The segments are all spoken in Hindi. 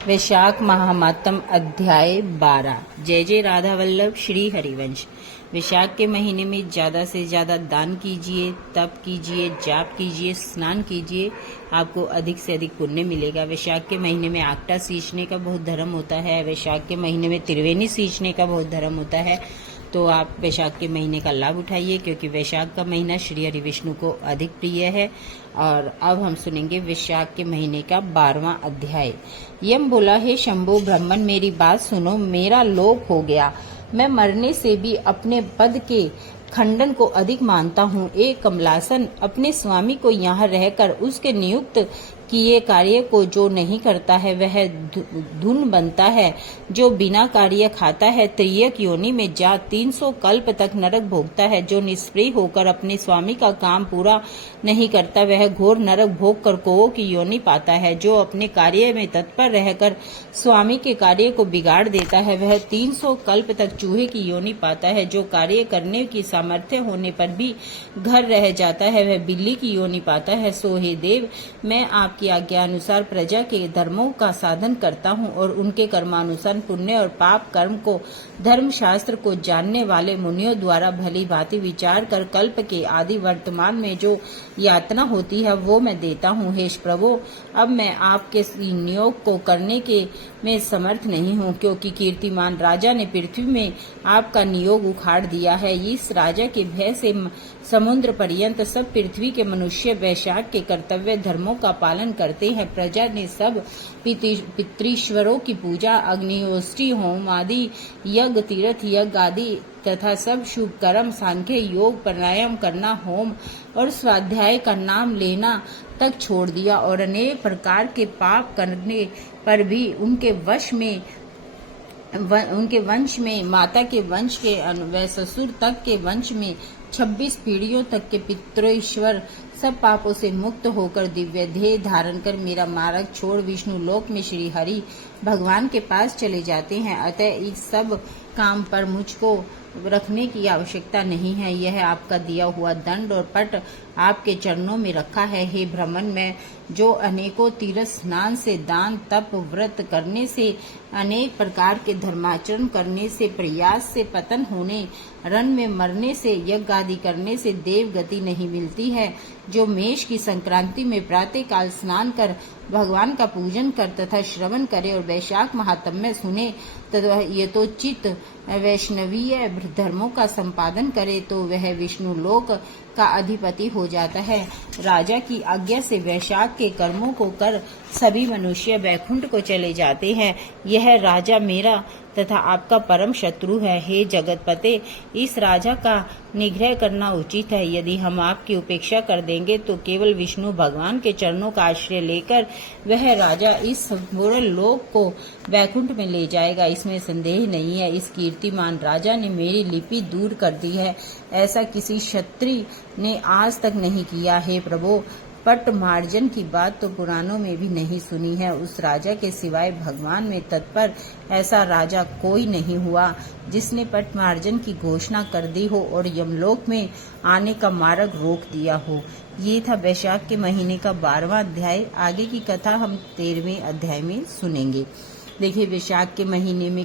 वैशाख महात्म अध्याय 12। जय जय राधा वल्लभ श्री हरिवंश। वैशाख के महीने में ज्यादा से ज्यादा दान कीजिए, तप कीजिए, जाप कीजिए, स्नान कीजिए, आपको अधिक से अधिक पुण्य मिलेगा। वैशाख के महीने में आकटा सींचने का बहुत धर्म होता है। वैशाख के महीने में त्रिवेणी सींचने का बहुत धर्म होता है। तो आप वैशाख के महीने का लाभ उठाइए, क्योंकि वैशाख का महीना श्री हरि विष्णु को अधिक प्रिय है। और अब हम सुनेंगे वैशाख के महीने का 12वां अध्याय। यम बोला, हे शंभो ब्राह्मण, मेरी बात सुनो, मेरा लोप हो गया। मैं मरने से भी अपने पद के खंडन को अधिक मानता हूँ। एक कमलासन अपने स्वामी को यहाँ रहकर उसके नियुक्त किए कार्य को जो नहीं करता है वह धुन बनता है। जो बिना कार्य खाता है त्रियक योनि में जा 300 कल्प तक नरक भोगता है। जो निष्प्रिय होकर अपने स्वामी का काम पूरा नहीं करता वह घोर नरक भोग कर कौओं की योनि पाता है। जो अपने कार्य में तत्पर रहकर स्वामी के कार्य को बिगाड़ देता है वह 300 कल्प तक चूहे की योनि पाता है। जो कार्य करने की सामर्थ्य होने पर भी घर रह जाता है वह बिल्ली की योनि पाता है। सो हे देव, मैं आपकी आज्ञा अनुसार प्रजा के धर्मों का साधन करता हूँ और उनके कर्मानुसार पुण्य और पाप कर्म को धर्म शास्त्र को जानने वाले मुनियों द्वारा भली भांति विचार कर कल्प के आदि वर्तमान में जो यातना होती है वो मैं देता हूँ। हे प्रभु, अब मैं आपके नियोग को करने के में समर्थ नहीं हूँ, क्योंकि कीर्तिमान राजा ने पृथ्वी में आपका नियोग उखाड़ दिया है। इस राजा के भय से समुद्र पर्यंत सब पृथ्वी के मनुष्य वैशाख के कर्तव्य धर्मों का पालन करते हैं। प्रजा ने सब पितृश्वरों की पूजा, अग्निहोत्री, होम आदि यज्ञ, तीर्थ यज्ञ आदि तथा सब शुभ कर्म, सांख्य योग, प्राणायाम करना, होम और स्वाध्याय का नाम लेना तक छोड़ दिया और अनेक प्रकार के पाप करने पर भी उनके वंश में माता के वंश के व ससुर तक के वंश में 26 पीढ़ियों तक के पितृश्वर सब पापों से मुक्त होकर दिव्य ध्येय धारण कर मेरा मार्ग छोड़ विष्णु लोक में श्री हरि भगवान के पास चले जाते हैं। अतः इस सब काम पर मुझको रखने की आवश्यकता नहीं है। यह आपका दिया हुआ दंड और पट आपके चरणों में रखा है। हे ब्राह्मण, मैं जो अनेकों तीर्थ स्नान से, दान तप व्रत करने से, अनेक प्रकार के धर्माचरण करने से, प्रयास से, पतन होने, रण में मरने से, यज्ञ आदि करने से देव गति नहीं मिलती है, जो मेष की संक्रांति में प्रातः काल स्नान कर भगवान का पूजन कर तथा श्रवण करे और वैशाख महात्म्य सुने तथा यथोचित वैष्णवीय धर्मों का संपादन करे तो वह विष्णु लोक का अधिपति हो जाता है। राजा की आज्ञा से वैशाख के कर्मों को कर सभी मनुष्य वैकुंठ को चले जाते हैं। यह राजा मेरा तथा आपका परम शत्रु है। हे जगतपते, इस राजा का निग्रह करना उचित है। यदि हम आपकी उपेक्षा कर देंगे तो केवल विष्णु भगवान के चरणों का आश्रय लेकर वह राजा इस संपूर्ण लोक को वैकुंठ में ले जाएगा, इसमें संदेह नहीं है। इस कीर्तिमान राजा ने मेरी लिपि दूर कर दी है, ऐसा किसी क्षत्रिय ने आज तक नहीं किया। हे प्रभु, पट मार्जन की बात तो पुराणों में भी नहीं सुनी है। उस राजा के सिवाय भगवान में तत्पर ऐसा राजा कोई नहीं हुआ जिसने पट मार्जन की घोषणा कर दी हो और यमलोक में आने का मार्ग रोक दिया हो। ये था वैशाख के महीने का 12वां अध्याय। आगे की कथा हम 13वें अध्याय में सुनेंगे। देखिए, वैशाख के महीने में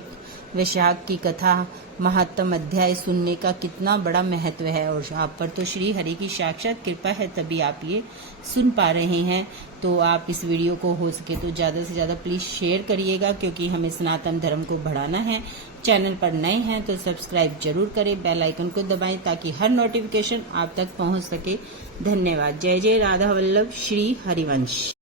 वैशाख की कथा महात्म अध्याय सुनने का कितना बड़ा महत्व है और आप पर तो श्री हरि की साक्षात कृपा है, तभी आप ये सुन पा रहे हैं। तो आप इस वीडियो को हो सके तो ज़्यादा से ज़्यादा प्लीज़ शेयर करिएगा, क्योंकि हमें सनातन धर्म को बढ़ाना है। चैनल पर नए हैं तो सब्सक्राइब जरूर करें, बेल आइकन को दबाएं ताकि हर नोटिफिकेशन आप तक पहुंच सके। धन्यवाद। जय जय राधा वल्लभ श्री हरिवंश।